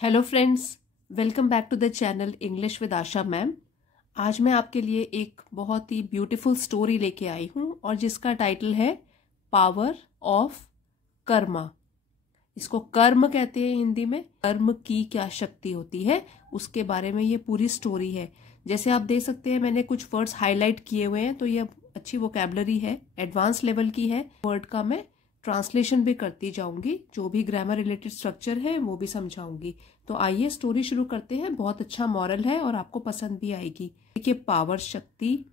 Hello friends, welcome back to the channel English with Asha ma'am. आज मैं आपके लिए एक बहुत ही ब्यूटीफुल स्टोरी लेके आई हूँ और जिसका टाइटल है पावर ऑफ कर्मा। इसको कर्म कहते हैं हिंदी में। कर्म की क्या शक्ति होती है उसके बारे में ये पूरी स्टोरी है। जैसे आप देख सकते हैं मैंने कुछ वर्ड्स हाईलाइट किए हुए हैं, तो ये अच्छी वोकैबुलरी है, एडवांस लेवल की है। वर्ड का मैं ट्रांसलेशन भी करती जाऊंगी, जो भी ग्रामर रिलेटेड स्ट्रक्चर है वो भी समझाऊंगी। तो आइए स्टोरी शुरू करते हैं। बहुत अच्छा मॉरल है और आपको पसंद भी आएगी। देखिए, पावर शक्ति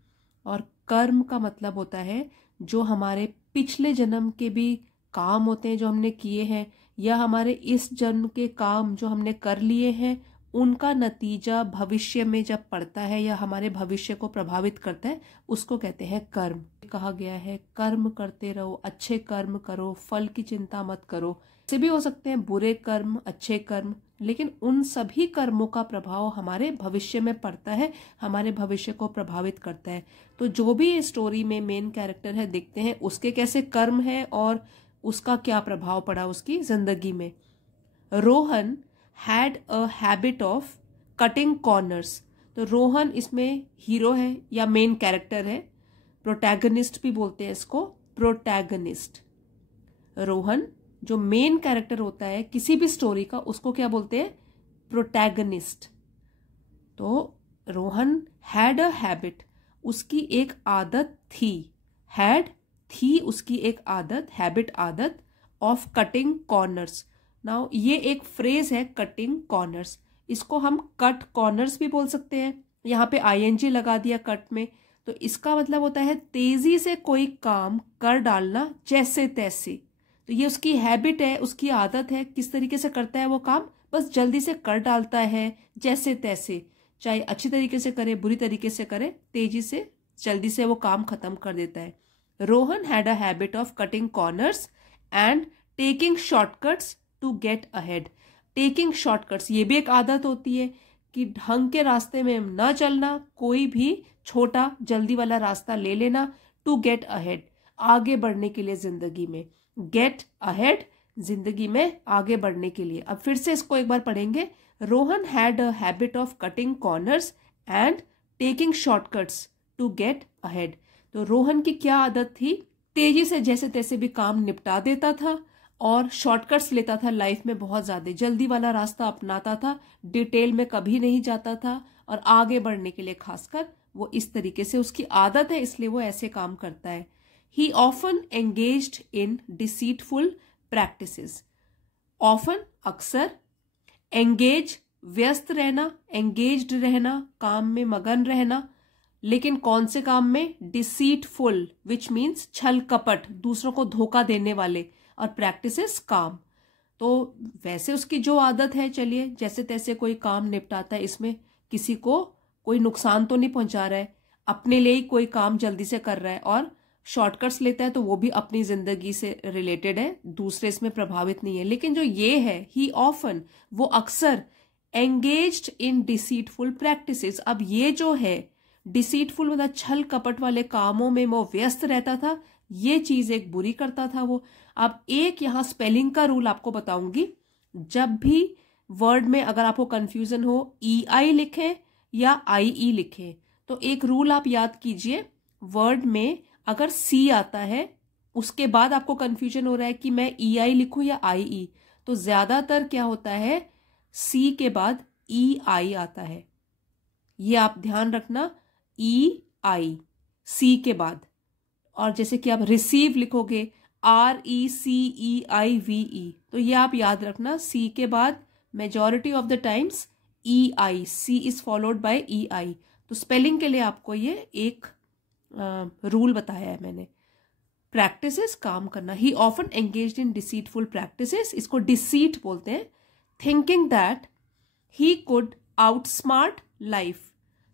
और कर्म का मतलब होता है जो हमारे पिछले जन्म के भी काम होते हैं जो हमने किए हैं, या हमारे इस जन्म के काम जो हमने कर लिए हैं उनका नतीजा भविष्य में जब पड़ता है या हमारे भविष्य को प्रभावित करता है, उसको कहते हैं कर्म। कहा गया है कर्म करते रहो, अच्छे कर्म करो, फल की चिंता मत करो। ऐसे भी हो सकते हैं बुरे कर्म, अच्छे कर्म, लेकिन उन सभी कर्मों का प्रभाव हमारे भविष्य में पड़ता है, हमारे भविष्य को प्रभावित करता है। तो जो भी इस स्टोरी में मेन कैरेक्टर है, देखते हैं उसके कैसे कर्म है और उसका क्या प्रभाव पड़ा उसकी जिंदगी में। Rohan had a habit of cutting corners. तो रोहन इसमें हीरो है या मेन कैरेक्टर है, प्रोटैगनिस्ट भी बोलते हैं इसको, प्रोटैगनिस्ट। रोहन जो मेन कैरेक्टर होता है किसी भी स्टोरी का, उसको क्या बोलते हैं? प्रोटैगनिस्ट। तो रोहन हैड अ हैबिट, उसकी एक आदत थी। हैड, थी उसकी एक आदत, हैबिट आदत, ऑफ कटिंग कॉर्नर्स। नाउ ये एक फ्रेज है, कटिंग कॉर्नर्स। इसको हम कट कॉर्नर्स भी बोल सकते हैं। यहाँ पे आईएनजी लगा दिया कट में, तो इसका मतलब होता है तेजी से कोई काम कर डालना जैसे तैसे। तो ये उसकी हैबिट है, उसकी आदत है। किस तरीके से करता है वो काम? बस जल्दी से कर डालता है जैसे तैसे, चाहे अच्छी तरीके से करे, बुरी तरीके से करे, तेजी से जल्दी से वो काम खत्म कर देता है। Rohan had a habit of cutting corners and taking shortcuts to get ahead. Taking shortcuts, ये भी एक आदत होती है कि ढंग के रास्ते में न चलना, कोई भी छोटा जल्दी वाला रास्ता ले लेना। टू गेट अहेड, आगे बढ़ने के लिए जिंदगी में। गेट अहेड, जिंदगी में आगे बढ़ने के लिए। अब फिर से इसको एक बार पढ़ेंगे। Rohan had a habit of cutting corners and taking shortcuts to get ahead. तो रोहन की क्या आदत थी? तेजी से जैसे तैसे भी काम निपटा देता था और शॉर्टकट्स लेता था लाइफ में, बहुत ज्यादा जल्दी वाला रास्ता अपनाता था, डिटेल में कभी नहीं जाता था, और आगे बढ़ने के लिए खासकर वो इस तरीके से उसकी आदत है, इसलिए वो ऐसे काम करता है। ही often engaged in deceitful practices. Often, अक्सर, एंगेज, व्यस्त रहना, एंगेज्ड रहना, काम में मगन रहना। लेकिन कौन से काम में? डिसीटफुल, विच मीन्स छल कपट, दूसरों को धोखा देने वाले, और प्रैक्टिसेस, काम। तो वैसे उसकी जो आदत है, चलिए जैसे तैसे कोई काम निपटाता है, इसमें किसी को कोई नुकसान तो नहीं पहुंचा रहा है, अपने लिए ही कोई काम जल्दी से कर रहा है और शॉर्टकट्स लेता है, तो वो भी अपनी जिंदगी से रिलेटेड है, दूसरे इसमें प्रभावित नहीं है। लेकिन जो ये है, ही ऑफन, वो अक्सर, एंगेज्ड इन डिसीटफुल प्रैक्टिसेस। अब ये जो है डिसीटफुल मतलब छल कपट वाले कामों में वो व्यस्त रहता था, ये चीज एक बुरी करता था वो। अब एक यहां स्पेलिंग का रूल आपको बताऊंगी। जब भी वर्ड में अगर आपको कंफ्यूजन हो, EI लिखें या IE लिखें, तो एक रूल आप याद कीजिए। वर्ड में अगर C आता है, उसके बाद आपको कंफ्यूजन हो रहा है कि मैं EI लिखूं या IE, तो ज्यादातर क्या होता है, C के बाद EI आता है। ये आप ध्यान रखना, EI C के बाद। और जैसे कि आप रिसीव लिखोगे RECEIVE, तो ये आप याद रखना, C के बाद majority of the times EI, C is followed bye EI। तो स्पेलिंग के लिए आपको ये एक रूल बताया है मैंने। प्रैक्टिसेस, काम करना। ही often engaged in deceitful practices, इसको डिसीट बोलते हैं। Thinking that he could outsmart life,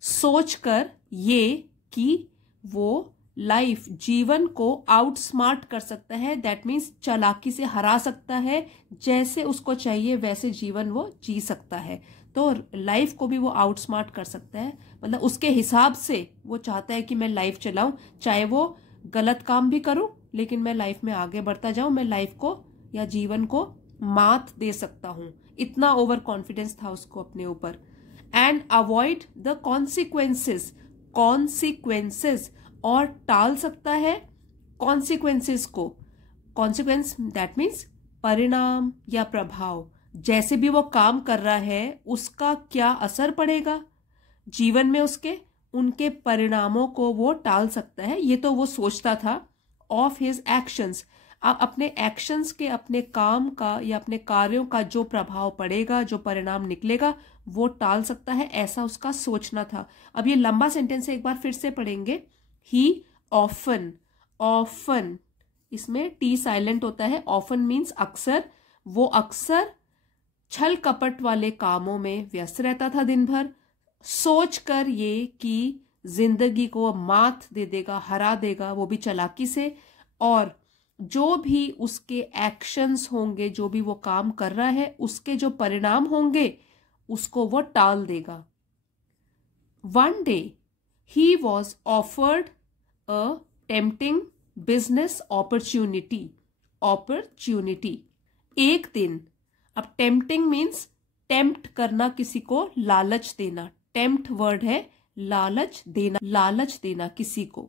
सोचकर ये कि वो लाइफ, जीवन को आउटस्मार्ट कर सकता है, दैट मीन्स चालाकी से हरा सकता है, जैसे उसको चाहिए वैसे जीवन वो जी सकता है। तो लाइफ को भी वो आउटस्मार्ट कर सकता है, मतलब उसके हिसाब से वो चाहता है कि मैं लाइफ चलाऊं, चाहे वो गलत काम भी करूं, लेकिन मैं लाइफ में आगे बढ़ता जाऊं, मैं लाइफ को या जीवन को मात दे सकता हूं, इतना ओवर कॉन्फिडेंस था उसको अपने ऊपर। And avoid the consequences, consequences, और टाल सकता है कॉन्सिक्वेंसेस को। कॉन्सिक्वेंस दैट मीन्स परिणाम या प्रभाव, जैसे भी वो काम कर रहा है उसका क्या असर पड़ेगा जीवन में उसके, उनके परिणामों को वो टाल सकता है। ये तो वो सोचता था। ऑफ हिज एक्शंस, आप अपने एक्शंस के, अपने काम का या अपने कार्यों का जो प्रभाव पड़ेगा, जो परिणाम निकलेगा, वो टाल सकता है, ऐसा उसका सोचना था। अब ये लंबा सेंटेंस है, एक बार फिर से पढ़ेंगे। ही ऑफन, ऑफन इसमें टी साइलेंट होता है। ऑफन मीन्स अक्सर, वो अक्सर छल कपट वाले कामों में व्यस्त रहता था दिन भर, सोच कर ये कि जिंदगी को मात दे देगा, हरा देगा, वो भी चालाकी से, और जो भी उसके एक्शंस होंगे, जो भी वो काम कर रहा है, उसके जो परिणाम होंगे उसको वो टाल देगा। One day he was offered a tempting business opportunity, opportunity, एक दिन। अब टेम्पटिंग मीन्स टेम्प्ट करना, किसी को लालच देना। टेम्प्ट वर्ड है लालच देना, लालच देना किसी को।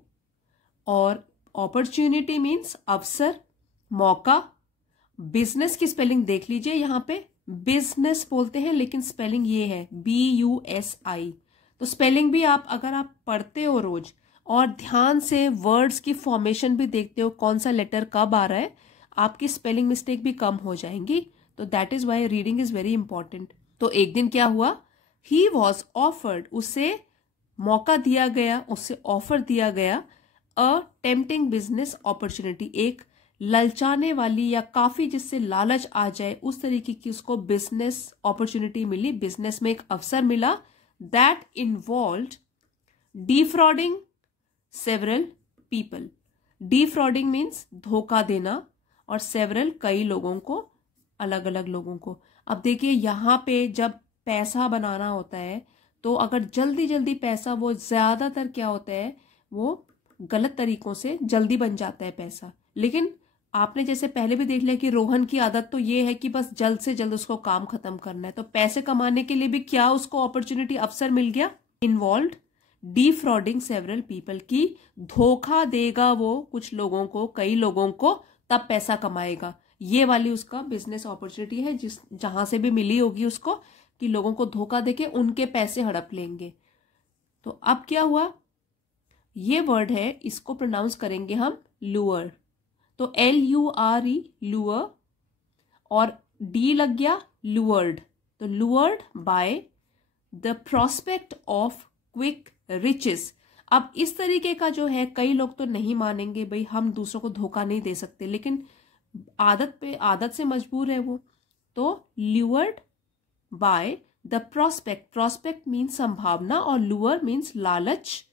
और अपॉर्चुनिटी मीन्स अवसर, मौका। बिजनेस की स्पेलिंग देख लीजिए, यहां पे बिजनेस बोलते हैं लेकिन स्पेलिंग ये है BUSI। तो स्पेलिंग भी आप अगर आप पढ़ते हो रोज और ध्यान से वर्ड्स की फॉर्मेशन भी देखते हो, कौन सा लेटर कब आ रहा है, आपकी स्पेलिंग मिस्टेक भी कम हो जाएंगी। तो that is why reading is very important. तो एक दिन क्या हुआ, ही वॉज ऑफर्ड, उसे मौका दिया गया, उसे ऑफर दिया गया, अ टेम्पटिंग बिजनेस अपॉर्चुनिटी, एक ललचाने वाली या काफी जिससे लालच आ जाए उस तरीके की उसको बिजनेस अपॉर्चुनिटी मिली, बिजनेस में एक अवसर मिला। That involved defrauding several people. Defrauding means धोखा देना, और सेवरल कई लोगों को, अलग अलग लोगों को। अब देखिए यहाँ पे जब पैसा बनाना होता है तो अगर जल्दी जल्दी पैसा, वो ज्यादातर क्या होता है, वो गलत तरीकों से जल्दी बन जाता है पैसा। लेकिन आपने जैसे पहले भी देख लिया कि रोहन की आदत तो ये है कि बस जल्द से जल्द उसको काम खत्म करना है, तो पैसे कमाने के लिए भी क्या उसको अपॉर्चुनिटी, अवसर मिल गया। इन्वॉल्व्ड डिफ्रॉडिंग सेवरल पीपल, की धोखा देगा वो कुछ लोगों को, कई लोगों को, तब पैसा कमाएगा। ये वाली उसका बिजनेस अपॉर्चुनिटी है, जिस जहां से भी मिली होगी उसको, कि लोगों को धोखा देके उनके पैसे हड़प लेंगे। तो अब क्या हुआ, ये वर्ड है, इसको प्रोनाउंस करेंगे हम लूअर। तो LURE, लूअर, और डी लग गया लूअर्ड। तो lured by the prospect of quick riches. अब इस तरीके का जो है, कई लोग तो नहीं मानेंगे, भाई हम दूसरों को धोखा नहीं दे सकते, लेकिन आदत से मजबूर है वो। तो lured by the prospect, prospect means संभावना, और लूअर मीन्स लालच,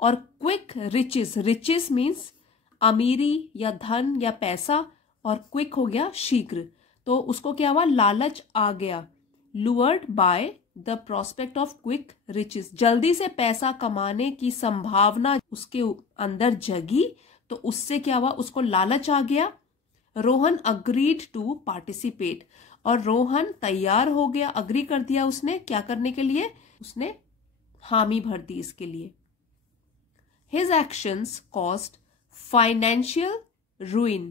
और क्विक रिचेस, रिचेस मीन्स अमीरी या धन या पैसा, और क्विक हो गया शीघ्र। तो उसको क्या हुआ, लालच आ गया। Lured by the prospect of quick riches, जल्दी से पैसा कमाने की संभावना उसके अंदर जगी, तो उससे क्या हुआ, उसको लालच आ गया। रोहन अग्रीड टू पार्टिसिपेट, और रोहन तैयार हो गया, अग्री कर दिया उसने, क्या करने के लिए, उसने हामी भर दी इसके लिए। His actions caused financial ruin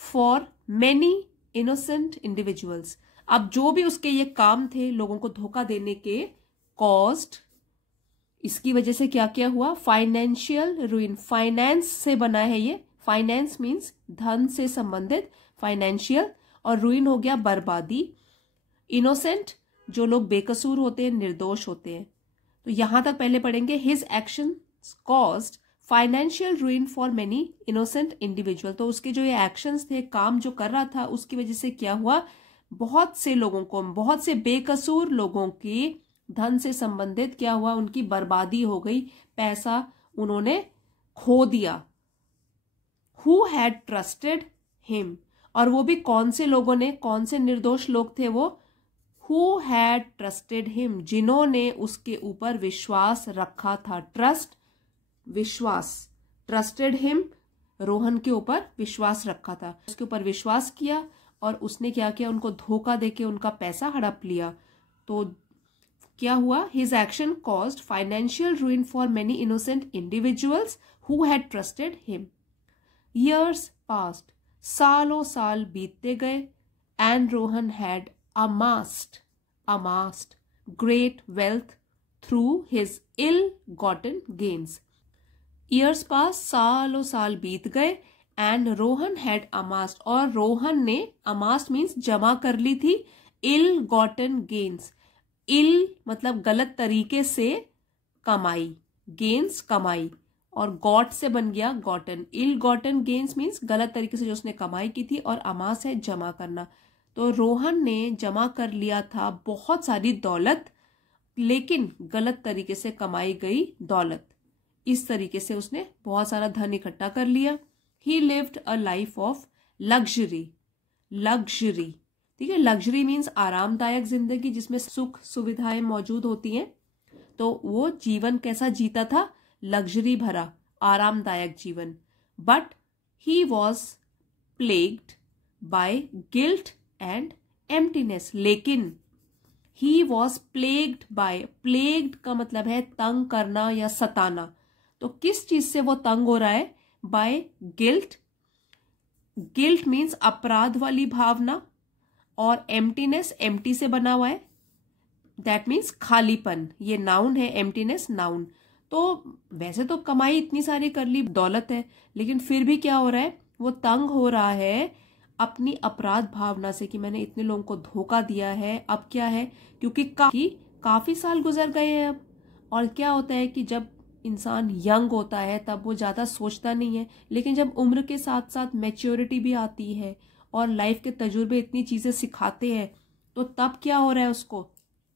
for many innocent individuals। अब जो भी उसके ये काम थे लोगों को धोखा देने के, caused, इसकी वजह से क्या क्या हुआ, फाइनेंशियल ruin, फाइनेंस से बना है ये, फाइनेंस मीन्स धन से संबंधित, फाइनेंशियल, और ruin हो गया बर्बादी। इनोसेंट, जो लोग बेकसूर होते हैं, निर्दोष होते हैं। तो यहां तक पहले पढ़ेंगे। His action caused financial रूइन for many innocent individual. तो उसके जो ये एक्शंस थे, काम जो कर रहा था, उसकी वजह से क्या हुआ, बहुत से लोगों को, बहुत से बेकसूर लोगों की धन से संबंधित क्या हुआ, उनकी बर्बादी हो गई, पैसा उन्होंने खो दिया। हु हैड ट्रस्टेड हिम, और वो भी कौन से लोगों ने, कौन से निर्दोष लोग थे वो, Who had trusted him, जिन्होंने उसके ऊपर विश्वास रखा था। ट्रस्ट, विश्वास, ट्रस्टेड हिम, रोहन के ऊपर विश्वास रखा था, उसके ऊपर विश्वास किया और उसने क्या किया, उनको धोखा देके उनका पैसा हड़प लिया। तो क्या हुआ, his action caused financial ruin for many innocent individuals who had trusted him. Years passed, सालों साल बीतते गए, and Rohan had amassed great wealth through his ill-gotten gains. Years passed, सालों साल बीत गए, and Rohan had amassed, और रोहन ने amassed means जमा कर ली थी, ill-gotten gains, ill मतलब गलत तरीके से कमाई, gains कमाई, और गॉट से बन गया गॉटन। इल गॉटन गेन्स मीन्स गलत तरीके से जो उसने कमाई की थी, और अमास है जमा करना। तो रोहन ने जमा कर लिया था बहुत सारी दौलत, लेकिन गलत तरीके से कमाई गई दौलत, इस तरीके से उसने बहुत सारा धन इकट्ठा कर लिया। ही lived a life of luxury, ठीक है, लग्जरी मीन्स आरामदायक जिंदगी जिसमें सुख सुविधाएं मौजूद होती हैं। तो वो जीवन कैसा जीता था, लग्जरी भरा आरामदायक जीवन। But he was plagued by guilt and emptiness, लेकिन he was plagued by, plagued का मतलब है तंग करना या सताना। तो किस चीज से वो तंग हो रहा है, बाय गिल्ट, गिल्ट मीन्स अपराध वाली भावना, और एम्प्टीनेस एम्प्टी से बना हुआ है, दैट मीन्स खालीपन, ये नाउन है, एम्प्टीनेस नाउन। तो वैसे तो कमाई इतनी सारी कर ली, दौलत है, लेकिन फिर भी क्या हो रहा है, वो तंग हो रहा है अपनी अपराध भावना से कि मैंने इतने लोगों को धोखा दिया है। अब क्या है, क्योंकि काफी साल गुजर गए हैं अब, और क्या होता है कि जब इंसान यंग होता है तब वो ज्यादा सोचता नहीं है, लेकिन जब उम्र के साथ साथ मैच्योरिटी भी आती है और लाइफ के तजुर्बे इतनी चीजें सिखाते हैं, तो तब क्या हो रहा है, उसको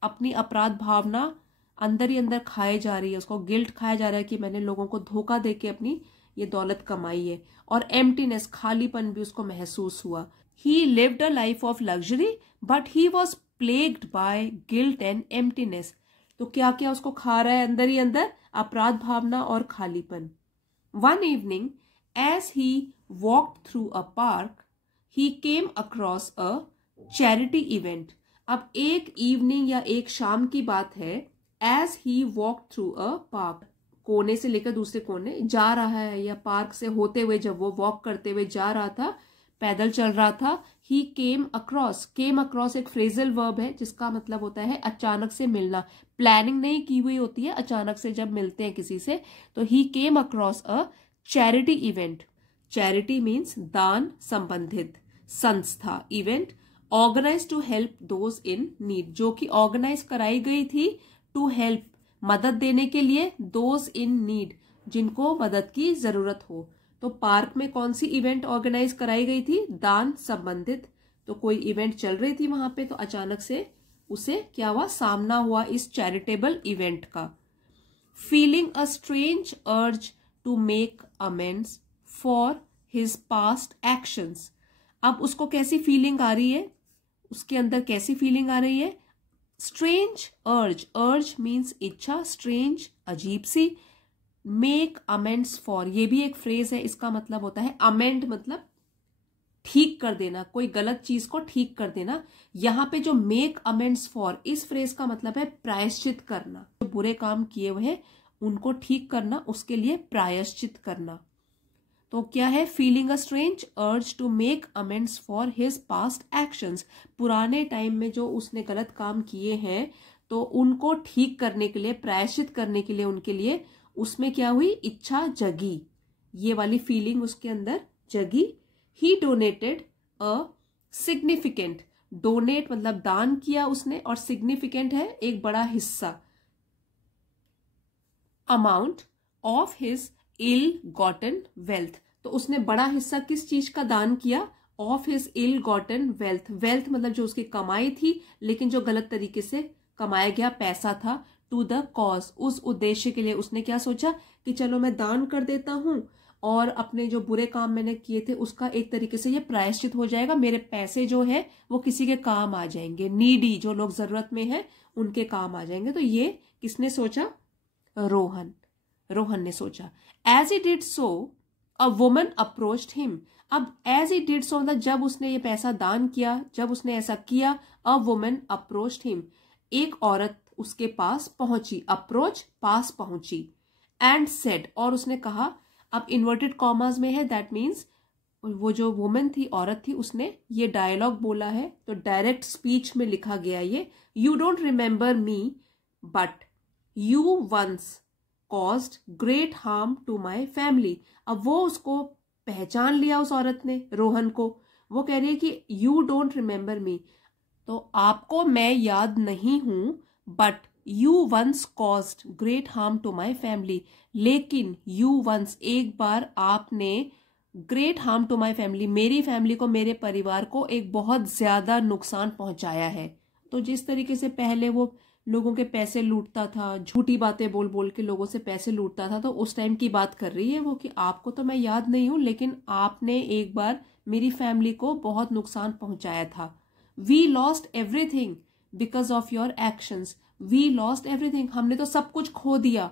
अपनी अपराध भावना अंदर ही अंदर खाए जा रही है, उसको गिल्ट खाया जा रहा है कि मैंने लोगों को धोखा देके अपनी ये दौलत कमाई है, और एम्प्टीनेस खालीपन भी उसको महसूस हुआ। He lived a life of luxury but he was plagued by guilt and emptiness. तो क्या क्या उसको खा रहा है अंदर ही अंदर, अपराध भावना और खालीपन। One evening as he walked through a park he came across a charity event. अब एक इवनिंग या एक शाम की बात है, as he walk through a park, कोने से लेकर दूसरे कोने जा रहा है, या पार्क से होते हुए जब वो वॉक करते हुए जा रहा था, पैदल चल रहा था। ही केम अक्रॉस एक फ्रेजल वर्ब है जिसका मतलब होता है अचानक से मिलना, प्लानिंग नहीं की हुई होती है, अचानक से जब मिलते हैं किसी से। तो he came across a charity event, charity means दान संबंधित संस्था, event organise to help those in need, जो कि ऑर्गेनाइज कराई गई थी टू हेल्प, मदद देने के लिए, दोज इन नीड, जिनको मदद की जरूरत हो। तो पार्क में कौन सी इवेंट ऑर्गेनाइज कराई गई थी, दान संबंधित। तो कोई इवेंट चल रही थी वहां पे, तो अचानक से उसे क्या हुआ, सामना हुआ इस चैरिटेबल इवेंट का। Feeling a strange urge to make amends for his past actions. अब उसको कैसी फीलिंग आ रही है, उसके अंदर कैसी फीलिंग आ रही है, स्ट्रेंज अर्ज मीन्स इच्छा, स्ट्रेंज अजीब सी, मेक अमेंड्स फॉर ये भी एक फ्रेज है, इसका मतलब होता है अमेंड मतलब ठीक कर देना, कोई गलत चीज को ठीक कर देना। यहां पे जो मेक अमेंड्स फॉर, इस फ्रेज का मतलब है प्रायश्चित करना, जो बुरे काम किए हुए हैं उनको ठीक करना, उसके लिए प्रायश्चित करना। तो क्या है, feeling a strange urge to make amends for his past actions, पुराने टाइम में जो उसने गलत काम किए हैं तो उनको ठीक करने के लिए, प्रायश्चित करने के लिए, उनके लिए उसमें क्या हुई, इच्छा जगी, ये वाली फीलिंग उसके अंदर जगी। ही डोनेटेड अ सिग्निफिकेंट, डोनेट मतलब दान किया उसने, और सिग्निफिकेंट है एक बड़ा हिस्सा, amount of his ill gotten wealth. तो उसने बड़ा हिस्सा किस चीज का दान किया, of his ill gotten wealth, wealth मतलब जो उसकी कमाई थी लेकिन जो गलत तरीके से कमाया गया पैसा था, टू द कॉज, उस उद्देश्य के लिए उसने क्या सोचा कि चलो मैं दान कर देता हूं, और अपने जो बुरे काम मैंने किए थे उसका एक तरीके से ये प्रायश्चित हो जाएगा, मेरे पैसे जो है वो किसी के काम आ जाएंगे, नीडी जो लोग जरूरत में हैं उनके काम आ जाएंगे। तो ये किसने सोचा, रोहन ने सोचा। As he did so a woman approached him. अब एज ही डिड सो, मतलब जब उसने ये पैसा दान किया, जब उसने ऐसा किया, अ वुमन अप्रोच्ड हिम, एक औरत उसके पास पहुंची, अप्रोच पास पहुंची, एंड सेड, और उसने कहा, अब इन्वर्टेड कॉमास में है, दैट मीन्स वो जो वुमेन थी, औरत थी, उसने ये डायलॉग बोला है, तो डायरेक्ट स्पीच में लिखा गया ये, you don't remember me but you once caused great harm to my family. अब वो उसको पहचान लिया, उस औरत ने, रोहन को। वो कह रही है कि यू डोंट रिमेंबर मी, तो आपको मैं याद नहीं हूं, but you once caused great harm to my family, लेकिन यू वंस, एक बार आपने, great harm to my family, मेरी फैमिली को, मेरे परिवार को एक बहुत ज्यादा नुकसान पहुंचाया है। तो जिस तरीके से पहले वो लोगों के पैसे लूटता था, झूठी बातें बोल बोल के लोगों से पैसे लूटता था, तो उस टाइम की बात कर रही है वो कि आपको तो मैं याद नहीं हूं, लेकिन आपने एक बार मेरी फैमिली को बहुत नुकसान पहुंचाया था। We lost everything because of your actions, we lost everything, हमने तो सब कुछ खो दिया,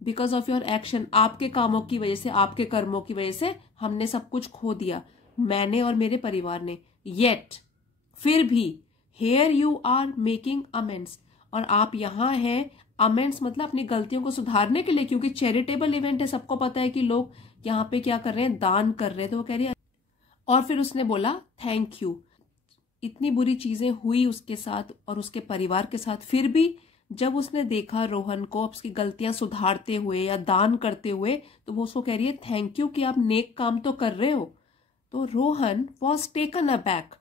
बिकॉज ऑफ योर एक्शन, आपके कामों की वजह से, आपके कर्मों की वजह से हमने सब कुछ खो दिया, मैंने और मेरे परिवार ने। येट, फिर भी, here you are making amends, और आप यहाँ हैं, अमेंड्स मतलब अपनी गलतियों को सुधारने के लिए, क्योंकि चैरिटेबल इवेंट है, सबको पता है कि लोग यहाँ पे क्या कर रहे हैं, दान कर रहे हैं, तो वो कह रही है। और फिर उसने बोला थैंक यू, इतनी बुरी चीजें हुई उसके साथ और उसके परिवार के साथ, फिर भी जब उसने देखा रोहन को उसकी गलतियां सुधारते हुए या दान करते हुए, तो वो उसको कह रही है थैंक यू कि आप नेक काम तो कर रहे हो। तो Rohan was taken aback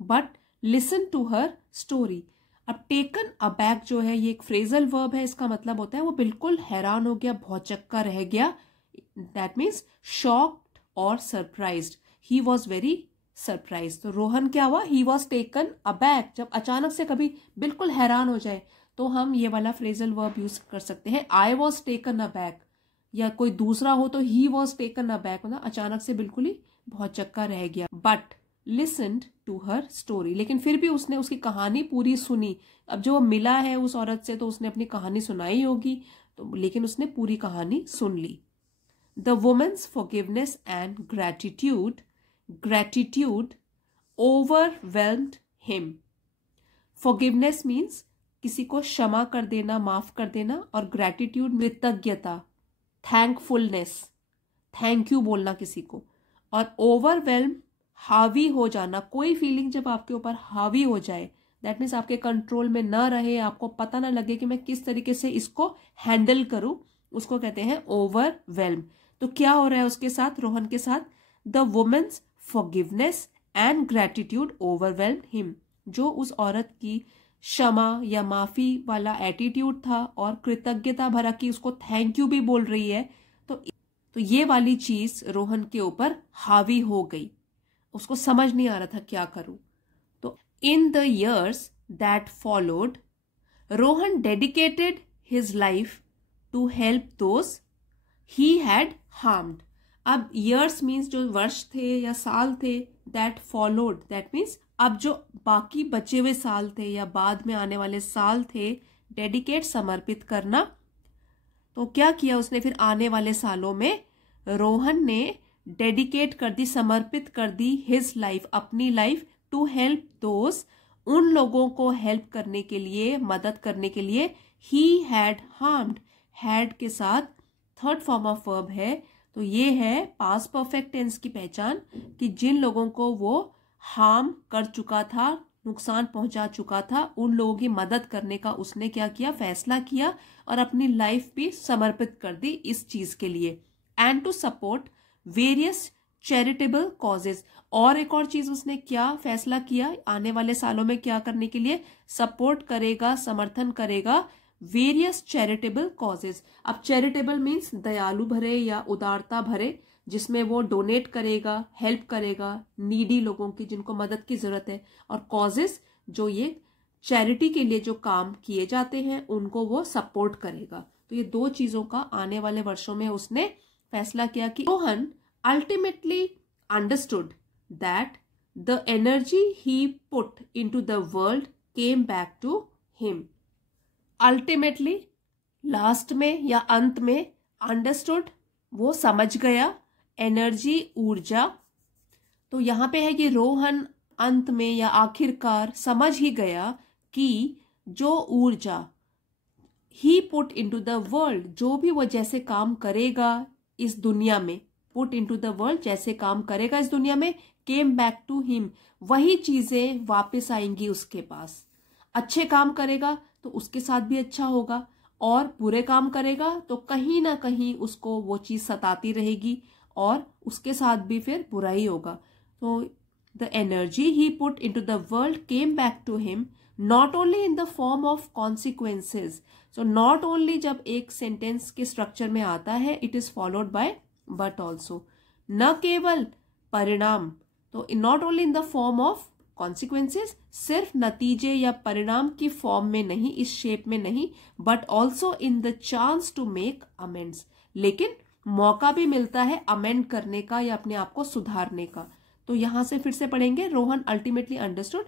but listen to her story. अब टेकन अबैक जो है, ये एक फ्रेजल वर्ब है, इसका मतलब होता है वो बिल्कुल हैरान हो गया, भौचक्का रह गया, दैट मीन्स शॉक्ड और surprised, he was very surprise. तो रोहन क्या हुआ, ही वॉज टेकन अबैक, जब अचानक से कभी बिल्कुल हैरान हो जाए तो हम ये वाला फ्रेजल वर्ब यूज कर सकते हैं, आई वॉज टेकन अबैक, या कोई दूसरा हो तो ही वॉज टेकन अबैक, मतलब अचानक से बिल्कुल ही भौचक्का रह गया। But listened to her story, लेकिन फिर भी उसने उसकी कहानी पूरी सुनी। अब जो मिला है उस औरत से, तो उसने अपनी कहानी सुनाई होगी, तो लेकिन उसने पूरी कहानी सुन ली। The women's forgiveness and gratitude overwhelmed him. Forgiveness means किसी को क्षमा कर देना, माफ कर देना, और ग्रेटिट्यूड कृतज्ञता, थैंकफुलनेस, थैंक यू बोलना किसी को, और ओवरवेल्म हावी हो जाना। कोई फीलिंग जब आपके ऊपर हावी हो जाए, दैट मीन्स आपके कंट्रोल में न रहे, आपको पता ना लगे कि मैं किस तरीके से इसको हैंडल करूं, उसको कहते हैं ओवरवेल्म। तो क्या हो रहा है उसके साथ, रोहन के साथ, the women's forgiveness and gratitude overwhelm him, जो उस औरत की क्षमा या माफी वाला एटीट्यूड था और कृतज्ञता भरा कि उसको थैंक यू भी बोल रही है, तो ये वाली चीज रोहन के ऊपर हावी हो गई, उसको समझ नहीं आ रहा था क्या करूं। तो in the years that followed, Rohan dedicated his life to help those he had harmed. अब ईयर्स मीन्स जो वर्ष थे या साल थे, दैट फॉलोड, दैट मीन्स अब जो बाकी बचे हुए साल थे या बाद में आने वाले साल थे, डेडिकेट समर्पित करना। तो क्या किया उसने फिर आने वाले सालों में, रोहन ने डेडिकेट कर दी, समर्पित कर दी, हिज लाइफ, अपनी लाइफ, टू हेल्प दोज, उन लोगों को हेल्प करने के लिए, मदद करने के लिए, ही हैड हार्म्ड, हैड के साथ थर्ड फॉर्म ऑफ वर्ब है, तो ये है पास्ट परफेक्ट टेंस की पहचान, कि जिन लोगों को वो हार्म कर चुका था, नुकसान पहुंचा चुका था, उन लोगों की मदद करने का उसने क्या किया, फैसला किया, और अपनी लाइफ भी समर्पित कर दी इस चीज के लिए। And to support various charitable causes, और एक और चीज उसने क्या फैसला किया, आने वाले सालों में क्या करने के लिए, सपोर्ट करेगा, समर्थन करेगा, वेरियस चैरिटेबल कॉजेज। अब चैरिटेबल मीन्स दयालु भरे या उदारता भरे, जिसमें वो डोनेट करेगा, हेल्प करेगा नीडी लोगों की, जिनको मदद की जरूरत है, और कॉजेज जो ये चैरिटी के लिए जो काम किए जाते हैं उनको वो सपोर्ट करेगा। तो ये दो चीजों का आने वाले वर्षों में उसने फैसला किया कि Rohan ultimately understood that the energy he put into the world came back to him. Ultimately, last में या अंत में, अंडरस्टूड वो समझ गया, एनर्जी ऊर्जा, तो यहाँ पे है कि रोहन अंत में या आखिरकार समझ ही गया कि जो ऊर्जा ही पुट इनटू द वर्ल्ड, जो भी वो जैसे काम करेगा इस दुनिया में, पुट इनटू द वर्ल्ड, जैसे काम करेगा इस दुनिया में, केम बैक टू हिम, वही चीजें वापस आएंगी उसके पास। अच्छे काम करेगा तो उसके साथ भी अच्छा होगा, और बुरे काम करेगा तो कहीं ना कहीं उसको वो चीज सताती रहेगी और उसके साथ भी फिर बुरा ही होगा। तो the energy he put into the world came back to him not only in the form of consequences. So not only जब एक सेंटेंस के स्ट्रक्चर में आता है it is followed by but also, न केवल परिणाम, तो not only in the form of consequences, सिर्फ नतीजे या परिणाम की फॉर्म में नहीं, इस शेप में नहीं, but also in the chance to make amends, लेकिन मौका भी मिलता है अमेंड करने का या अपने आप को सुधारने का। तो यहां से फिर से पढ़ेंगे, रोहन अल्टीमेटली अंडरस्टूड।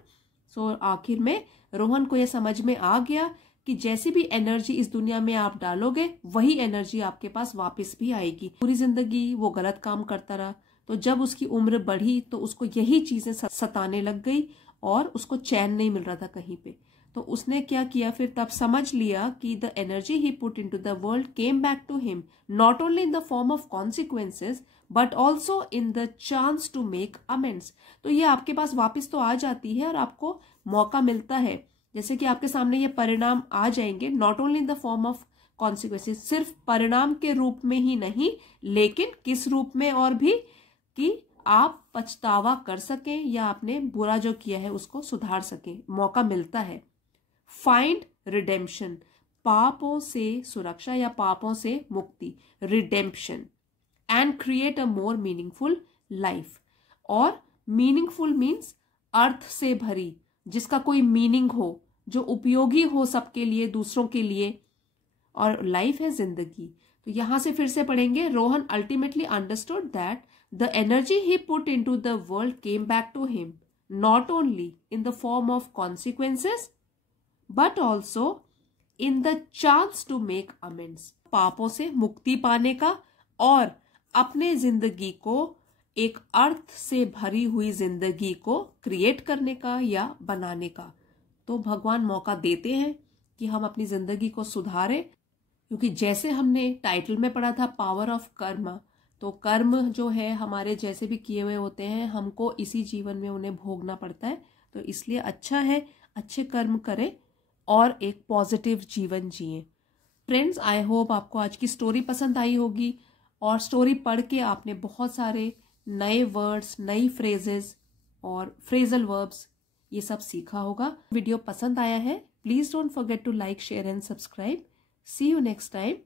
सो आखिर में रोहन को यह समझ में आ गया कि जैसी भी एनर्जी इस दुनिया में आप डालोगे वही एनर्जी आपके पास वापस भी आएगी। पूरी जिंदगी वो गलत काम करता रहा, तो जब उसकी उम्र बढ़ी तो उसको यही चीजें सताने लग गई और उसको चैन नहीं मिल रहा था कहीं पे। तो उसने क्या किया फिर, तब समझ लिया कि the energy he put into the world came back to him not only in the form of consequences but also in the chance to make amends. तो ये आपके पास वापस तो आ जाती है और आपको मौका मिलता है, जैसे कि आपके सामने ये परिणाम आ जाएंगे, not only in the form of consequences, सिर्फ परिणाम के रूप में ही नहीं, लेकिन किस रूप में और भी, कि आप पछतावा कर सकें या आपने बुरा जो किया है उसको सुधार सकें, मौका मिलता है। फाइंड रिडेम्पशन, पापों से सुरक्षा या पापों से मुक्ति, redemption, and create a more meaningful life. और मीनिंगफुल मीन्स अर्थ से भरी, जिसका कोई मीनिंग हो, जो उपयोगी हो सबके लिए, दूसरों के लिए, और लाइफ है जिंदगी। तो यहां से फिर से पढ़ेंगे, Rohan ultimately understood that the energy he put into the world came back to him not only in the form of consequences but also in the chance to make amends, पापों से मुक्ति पाने का और अपने जिंदगी को एक अर्थ से भरी हुई जिंदगी को क्रिएट करने का या बनाने का। तो भगवान मौका देते हैं कि हम अपनी जिंदगी को सुधारें, क्योंकि जैसे हमने टाइटल में पढ़ा था पावर ऑफ कर्म, तो कर्म जो है हमारे जैसे भी किए हुए होते हैं हमको इसी जीवन में उन्हें भोगना पड़ता है। तो इसलिए अच्छा है अच्छे कर्म करें और एक पॉजिटिव जीवन जिए। फ्रेंड्स, आई होप आपको आज की स्टोरी पसंद आई होगी और स्टोरी पढ़ के आपने बहुत सारे नए वर्ड्स, नई फ्रेजेस और फ्रेजल वर्ब्स ये सब सीखा होगा। वीडियो पसंद आया है, please don't forget to like, share and subscribe. See you next time.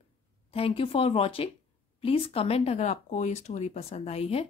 Thank you for watching. Please comment अगर आपको ये स्टोरी पसंद आई है।